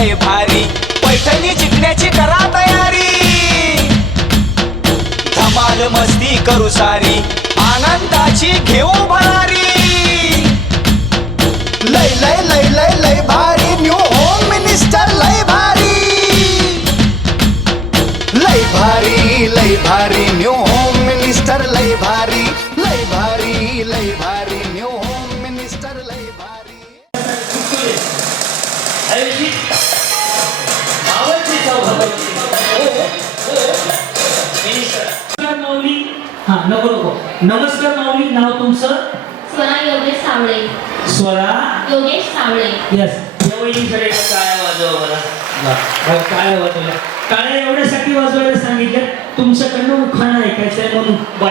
लय भारी. पैठणी जिंकण्याची करा तयारी. धमाल मस्ती करू सारी. आनंदाची घेऊ भरारी. लय लय लय लय लय भारी. न्यू होम मिनिस्टर लय भारी. लय भारी लय भारी. न्यू नमस्कार माऊली नाव तुमचं? स्वरा योगेश सावळे. स्वरा? योगेश सावळे. यस वहिनीकडे काय वाजवा मला काय वाजवलं काय एवढ्यासाठी वाजवायला सांगितलं तुमच्याकडनं उखाणा ऐकायचंय म्हणून. बघा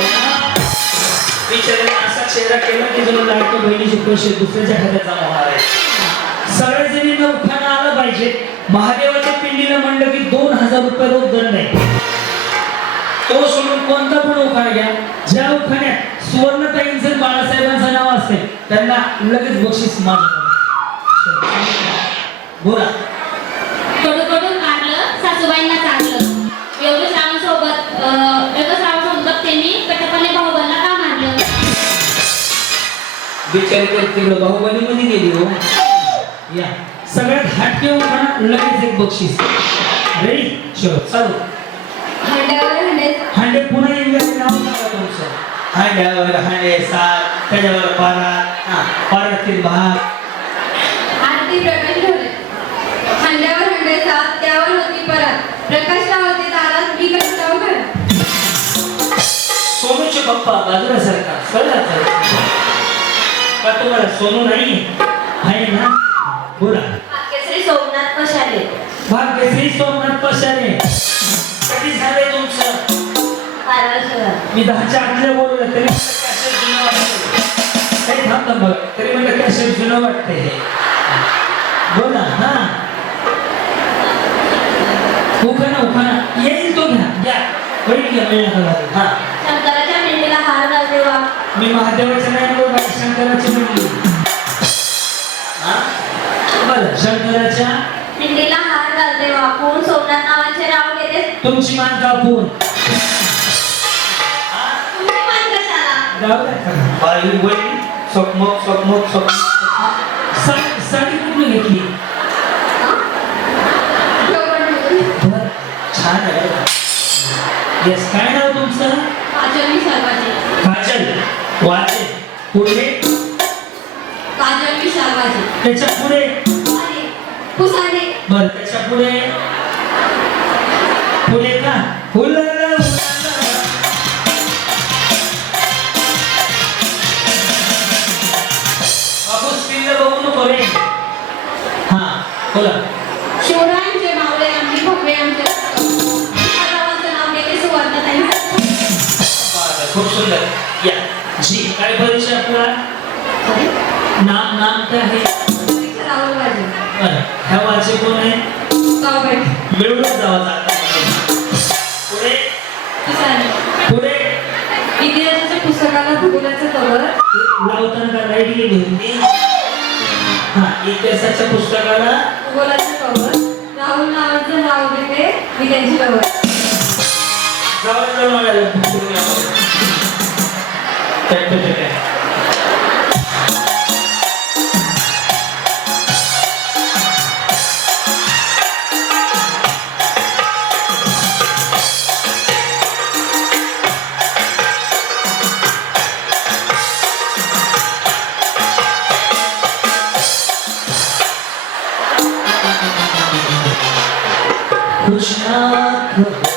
बिचाऱ्याने असा चेहरा केला की जणू लाडक्या बहिणीचे पैसे दुसऱ्याच्या खात्यात जमा होणार आहे उखाणा आला पाहिजे. महादेवाच्या पिंडीला म्हणलं की दोन हजार रुपये रोज दंड आहे. तो सोडून कोणता पण उखाणा घ्या. ज्या उखाण्यात सुवर्णताईंचं बाळासाहेबांचं नाव असेल त्यांना लगेच बक्षीस माझं बोला. कडू कडून काढलं सासूबाईंना चाललं रावांसोबत त्यांनी कटपणे भाऊबांना का मारलं विचार करते बाहुबली मध्ये गेली हो. या. सगळ्यात हटके उखाणा लगेच एक बक्षीस. रेडी चलो चालू. हंडे पुन्हा इंग्रजी नाव सांगा तुमचं. हांड्यावर हांडे सात त्याच्यावर पारा हा पारातील भाग. आरती प्रकाश ढोले हंड्यावर हंडे सात त्यावर होती परत प्रकाशला होते दारात मी कष्टाव घरात सोनूचे पप्पा बाजूला सरकार कळलं का? तुम्हाला सोनू नाही? आहे ना? बोला. केसरी सोमनाथ मशाले भाग्यश्री सोमनाथ पशाने कधी झाले तुमचं? मी दहाच्या आतल्या बोललो तरी वाटतं थांब बघ तरी म्हणलं कॅसेट जुनं वाटतंय हे? बोला हा. उखाना उखाना येईल तो घ्या घ्या वळी घ्या घालू. हा शंकराच्या मेंढीला हार घालते वा मी महादेवाच्या नाही बोल शंकराची म्हणली हा बरं शंकराच्या मेंढीला हार घालते वाकून सोमनाथ नावाचे राव गेले तुमची मान कापून बाई वळी चकमक चकमक चकमक साडी साडी कुठून घेतली बरं, छान आहे येस काय नाव तुमचं काजल शालवाजी काजल वाचे पुढे काजल शालवाजी त्याच्या पुढे पुसाने बर त्याच्या पुढे खूप सुंदर या. जी काय परिचय आपला नाम नाम काय आहे. ह्या वाचे कोण आहे? मिळूनच जावं जाता पुढे. पुढे. इतिहासाच्या पुस्तकाला भूगोलाचं कवर लावताना का लाइट गेली होती हा इतिहासाच्या पुस्तकाला. भूगोलाचं कवर राहुल नावाचं नाव घेते मी त्यांची कवर जाऊन जाऊन आलेलं पुस्तक यावं. काय काय काय काय. कुछ ना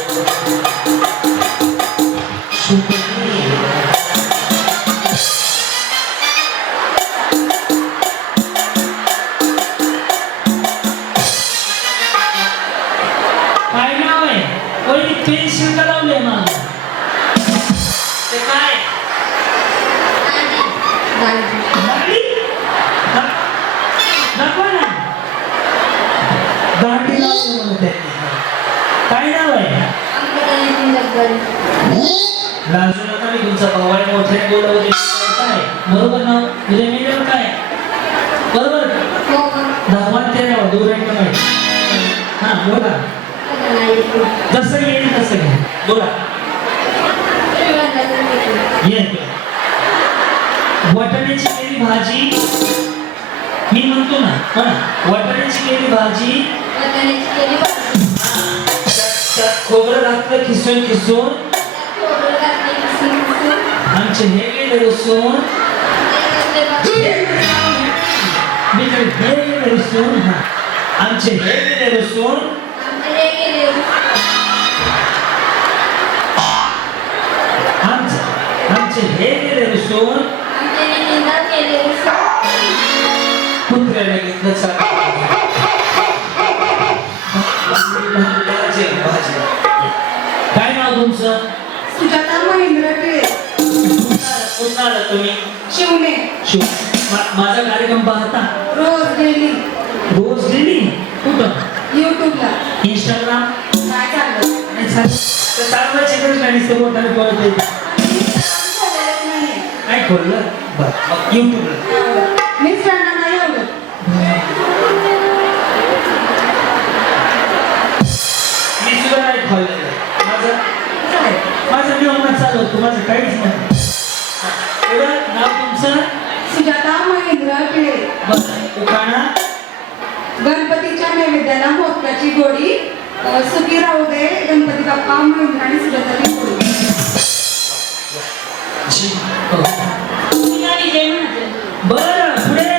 वाटाण्याची केली भाजी मी म्हणतो ना म्हणा वाटाण्याची केली भाजी. खोबरं घातलं खिसून खिसून. आमचे हे लसूण. मी तर हे लसूण हा आमचे हे लसूण. आमचे हे गेले लसूण कुत्र्याला घेतलं. काय नाव तुमचं? सुजाता महेंद्र आलं तुम्ही? शिवणे शिव. मा- माझा कार्यक्रम पाहता? रोज डेली. रोज गेली कुठं? युट्यूबला. इंस्टाग्राम? काय चाललं आणि चाल- तर चालवायचं चिकन आणि ते मोठाने पळत येते. बोलायलाच नाहीये. काय खोललं बरं मग युट्यूबला मिस्टरांना नाही आवडत मी सुद्धा नाही खोललेलं माझं काय? माझं नियमन चालू होतं माझं काहीच नाही. एवढं नाव तुमचं? सुजाता महेंद्र उखाणा गणपतीच्या नैवेद्याला मोदकाची गोडी सुखी राहू दे गणपती बाप्पा महेंद्र आणि सुजाताची गोडी. जी हो. बरं पुढे.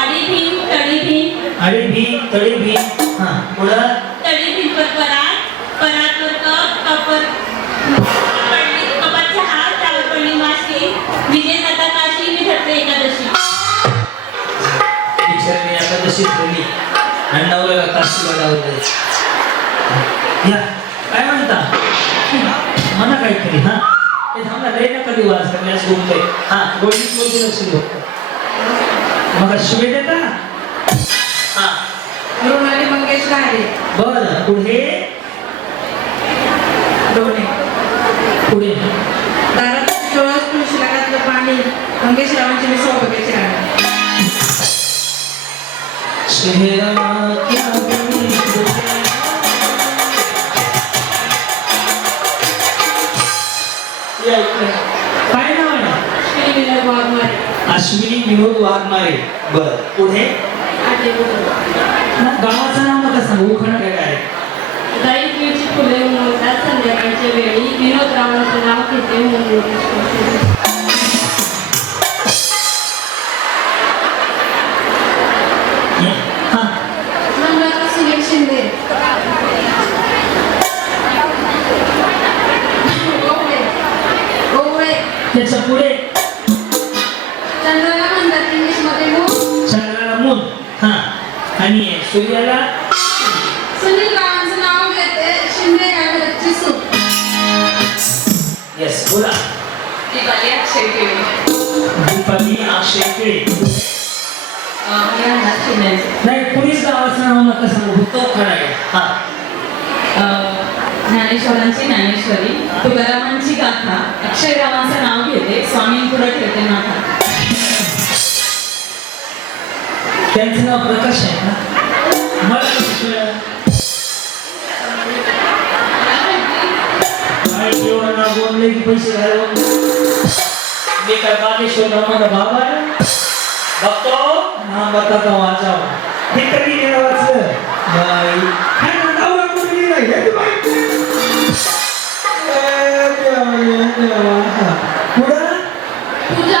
आडी भीम तडी भीम अरे भी तळी भी हा पुढं. तडी भीम हा गोळीच बोलते लक्ष देऊ मग शिवे देता अश्विनी विनोद वाघमारे. बर पुढे? गावाचं नाव नका सांगू उखाणा काय काय दाई फुले उमलतात संध्याकाळच्या वेळी विनोद रावांचं नाव घेते म्हणून सूर्याला सुनील रावांचं नाव घेते. शिंदे घरची सूट येस बोला. दिवाळी अक्षय केळी. दीपाली अक्षय केळे. नाही कुणीच गावाचं नाव नका सांगू तो खरा आहे. हा. ज्ञानेश्वरांची ज्ञानेश्वरी तुकारामांची गाथा अक्षयरावांचं नाव घेते स्वामींपुढे ठेवते माथा त्यांचं नाव प्रकाश आहे का नाव पैसे घालवून मी काय बागेश्वर माझा बाबा आहे बघतो बताता वाचा हे गेलं वाचलं बाई हे? बाई. पुढं पूजा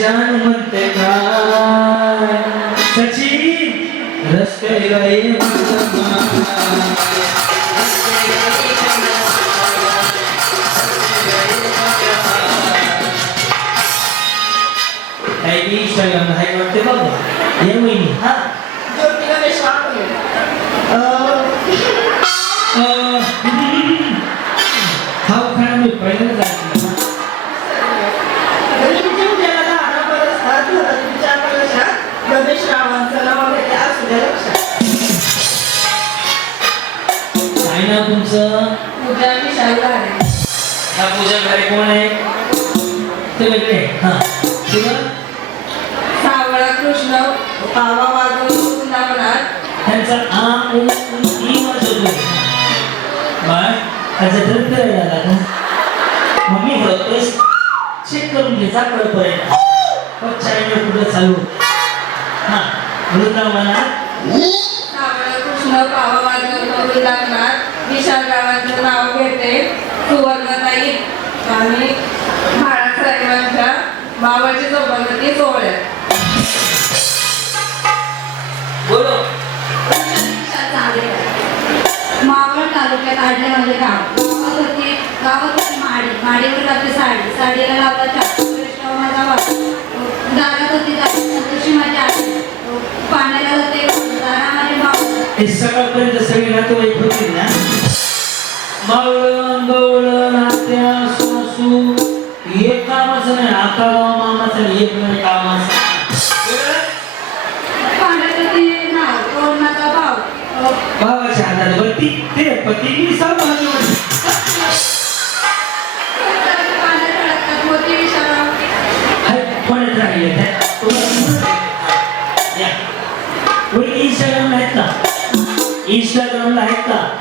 त्याची जान म्हणते काय सचिन रस्त्याला कळपर्यंत मग चायना कुठं चालू. हा वृंदावनात सावळा कृष्ण पावा वाजवून वृंदावनात विशाल रावांचं नाव घेते. सुवर्णताई. आणि बाळासाहेबांच्या बाबाची सोबती सोहळ्यात. बोलो. मावळ तालुक्यात आडल्यामध्ये गाव. गावात होती गावात होती माडी माडीवर लावते साडी. साडीला लावला दारात होती दारी संतोषी माझी आई. पाण्याला होते भाऊ हे सकाळपर्यंत सगळे नातेवाईक होतील ना? मावळण गवळण आत्या सासू एक कामाचं नाही गाव मामाचं नाही एक नाही. कामाचं होती भावाच्या हातात ते पती मी सांभाळली इंस्टाग्रामला आहेत का? इंस्टाग्रामला आहेत का?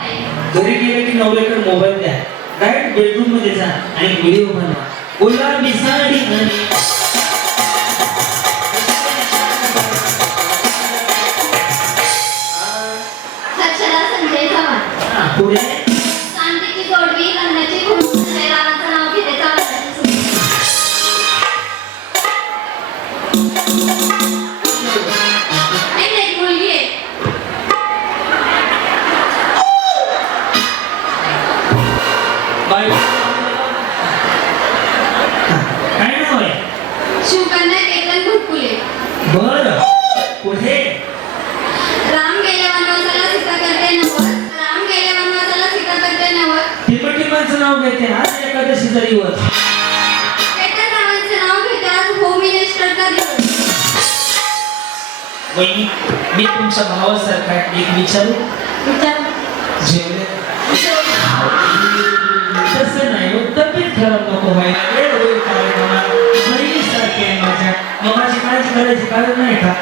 घरी गेले की नवऱ्याकडे मोबाईल द्या. राईट बेडरूममध्ये जा आणि व्हिडिओ बनवा. गुलाबी साडी आणि साक्षरा संजय चव्हाण. हा, पुढे. मिनिस्टरचा दिवस. वहिनी मी तुमच्या भावासारखा एक विचारू? जेवले? तसं नाही हो, तब्येत खराब नको व्हायला. वेळ होईल कार्यक्रमात बहिणीसारखी आहे माझ्या. मग माझी काळजी करायची कारण नाही का?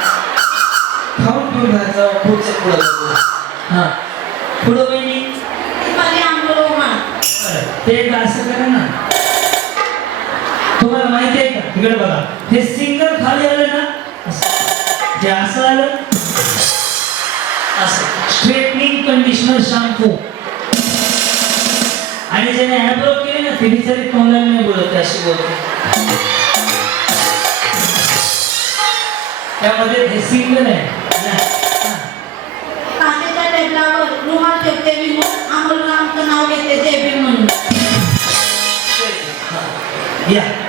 खाऊन पिऊन राहायचं पुढचं पुढं हा. पुढं ते एकदा असं करा ना. तुम्हाला माहिती आहे का? इकडे बघा. हे सिंगल खाली आलं ना जे असं आलं. असं. स्ट्रेटनिंग कंडिशनर शॅम्पू आणि ज्याने ॲब्रो केले ना ते बिचारी तोंडाने नाही बोलत अशी बोलते त्यामध्ये हे सिंगल आहे. ना? काचेच्या टेबलावर रुमाल ठेवते मी म्हणून आमचं नाव घेते जेबी म्हणून. या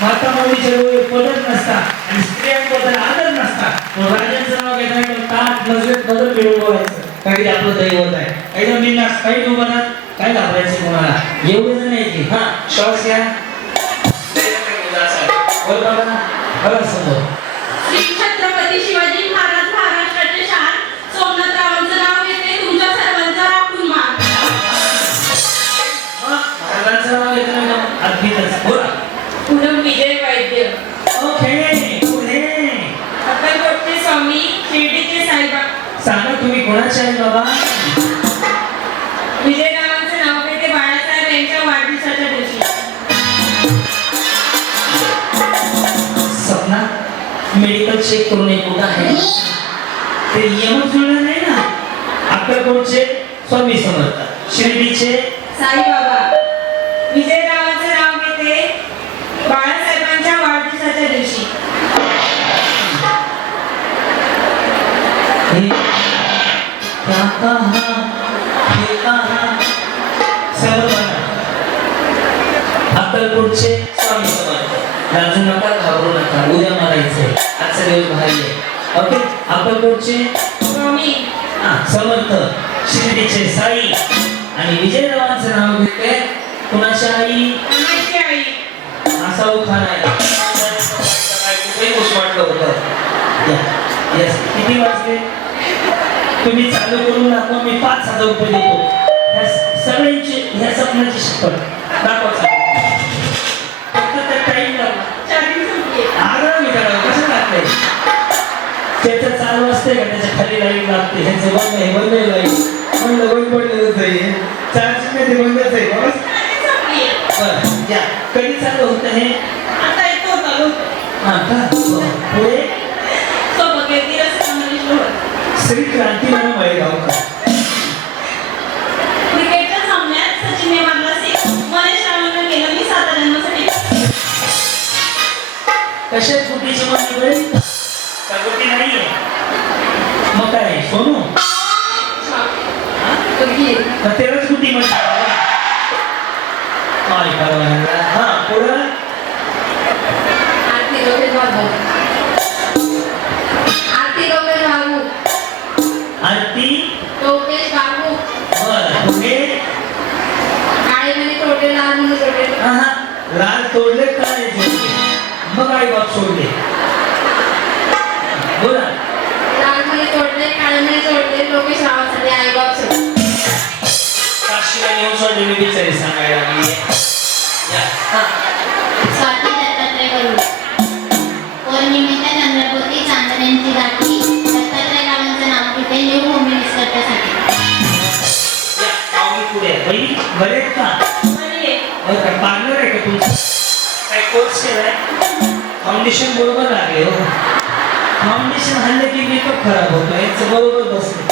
माता माऊलीच्या डोळे पदर नसता आणि स्त्रियांबद्दल आदर नसता मग राजांचं नाव घेताना ताट नजरेत नजर मिळून बोलायचं कारण की आपलं दैवत आहे. एकदम बिंदास काही उभं राहा काय घाबरायचं कोणाला? एवढं आहे की हा श्वास घ्या. बघा समोर. श्री छत्रपती शिवाजी महाराज महाराष्ट्राचे शान सोमनाथरावांचं नाव घेते तुमच्या सर्वांचा राखून मान महाराजांचं नाव ना अद्भुतच बोला. पूनम विजय वैद्य. ओके. पुढे. अक्कलकोटचे स्वामी शिर्डीचे साईबा सांगा तुम्ही कोणाचे आहे बाबा? विजयरावांचं नाव घेते बाळासाहेब यांच्या वाढदिवसाच्या दिवशी. सपना मेडिकल चेक करून एक कुठं आहे. ते नियमच जुळलं नाही ना? अक्कलकोटचे स्वामी समर्थ. शिर्डीचे? साईबाबा. अक्कलकोटचे स्वामी समर्थ लाजू नका घाबरू नका उद्या मारायचंय आजचा दिवस भारी आहे ओके अक्कलकोटचे स्वामी हा, समर्थ शिर्डीचे साई आणि विजयरावांचं नाव घेते कुणाची आई अण्णाची आई असा उखाण आहे काय कुठेही खुश वाटलं होतं येस किती वाजले तुम्ही चालू करून दाखवा मी पाच हजार रुपये देतो. ह्या सगळ्यांची ह्या सपनाची शपथ दाखवा फक्त त्या टाईम लागला चार्जिंग संपली आराम करा कसं लागतंय? त्याचं चालू असते का? त्याच्याखाली लागते. ह्याचं बंद आहे बंद आहे लाइट बंद बंद पडलेलंच आहे. चार्जिंगमध्ये बंदच आहे बस चार्जिंग संपली बरं या. कधी चालू होतं हे? आता येतो चालू. हा का बरं. पुढे सोबत येते रस्त्यामध्ये लोळ. श्री क्रांती म्हणून माळेगाव का क्रिकेटच्या सामन्यात सचिनने मारला सिक्स मनेश रावणनं केलं मी सात रनांसाठी कशात कुठलीची मागणी बरे का कुठली नाहीये मग काय सोनू का तेलाच कुठली म्हणतात मालिका लोकेश आई बाप सोडले काशीला नेऊन सोडले मी बिचारी सांगायला लागली. या. हा. स्वाती दत्तात्रय करू पौर्णिमेच्या चंद्रपोती चांदण्यांची गाठी. दत्तात्रय रावांचं नाव घेते न्यू होम मिनिस्टरसाठी या, पाहुणे पुढे. बाई, बरे आहेत का? पार्लर आहे का तुमचं? काय कोर्स केलाय? फाउंडेशन बरोबर लागले हो. फाउंडेशन हल्ले की मेकअप खराब होतो. याचं बरोबर बसलं.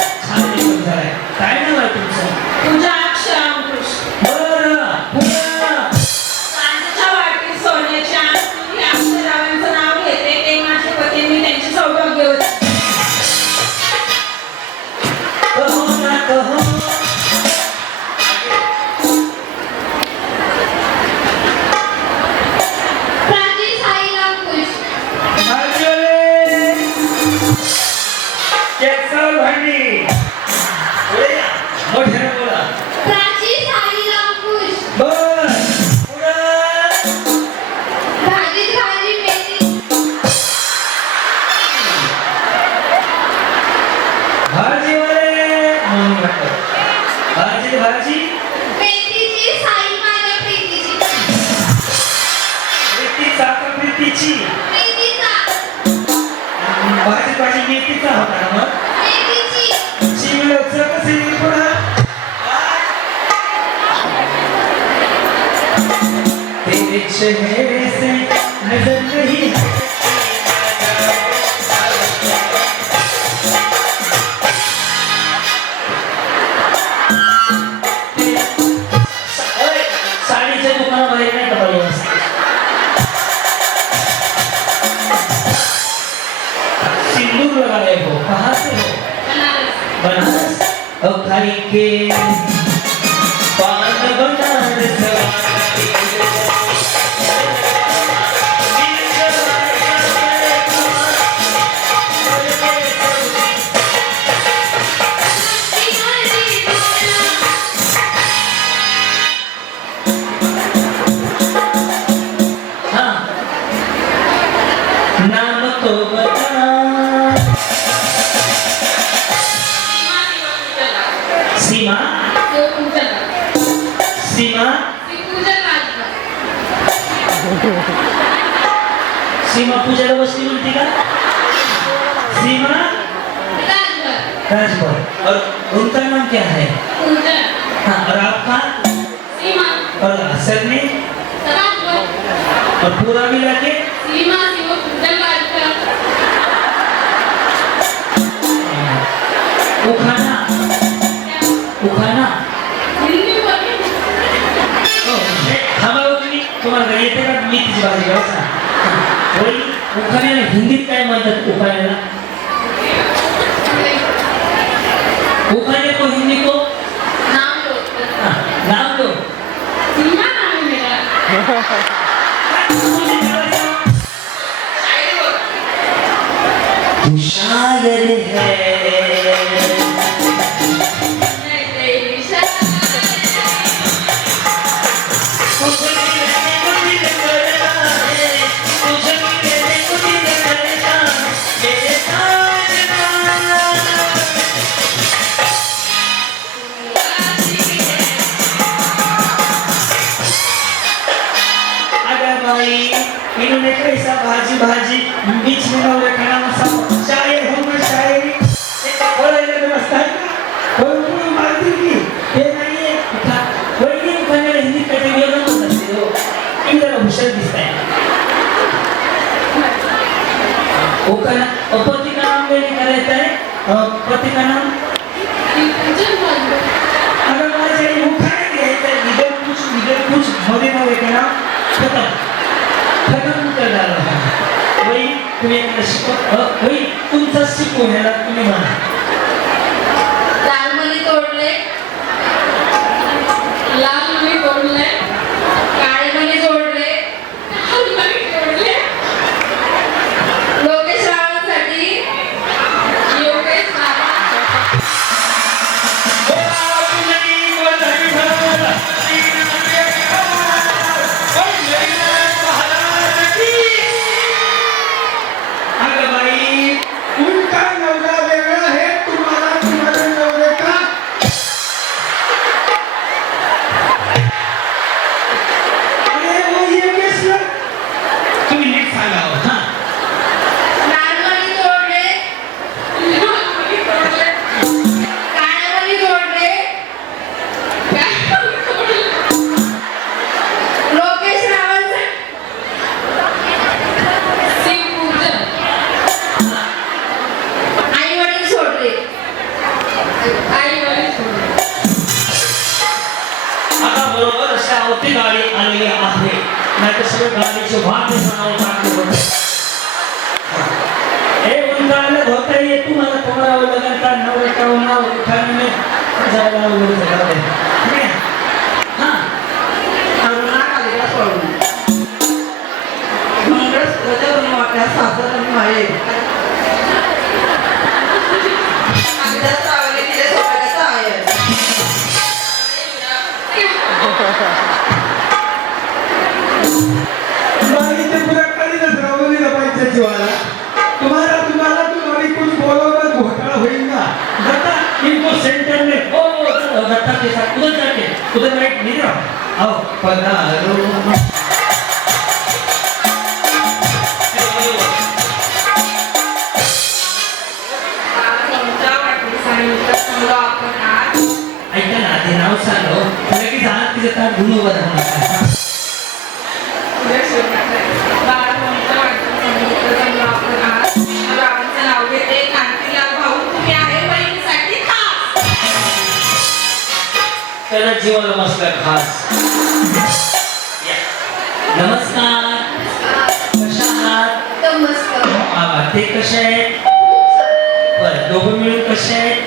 सीमा सीमा पूजा का बस्ती मिलती का सीमा राजभर और उनका नाम क्या है हाँ और आपका सीमा और सर ने और पूरा मिला के सीमा वो खाना आमची उखाण्याला हिंदीत काय म्हणतात उखाण्याला? उखाणे को हिंदी को? नाम लो नाम लो शायर है। ¿Qué te ganamos? तुम्ही शिकून तुमचा शिकून याला तुम्ही म्हणा minutes ago. చేశారు కుదరట్లేదు కుదరట్లేదు మీరు అవును नमस्कार मस्त खास नमस्कार. कशा आहात ते कसे आहेत? बरं दोघं मिळून कसे आहेत?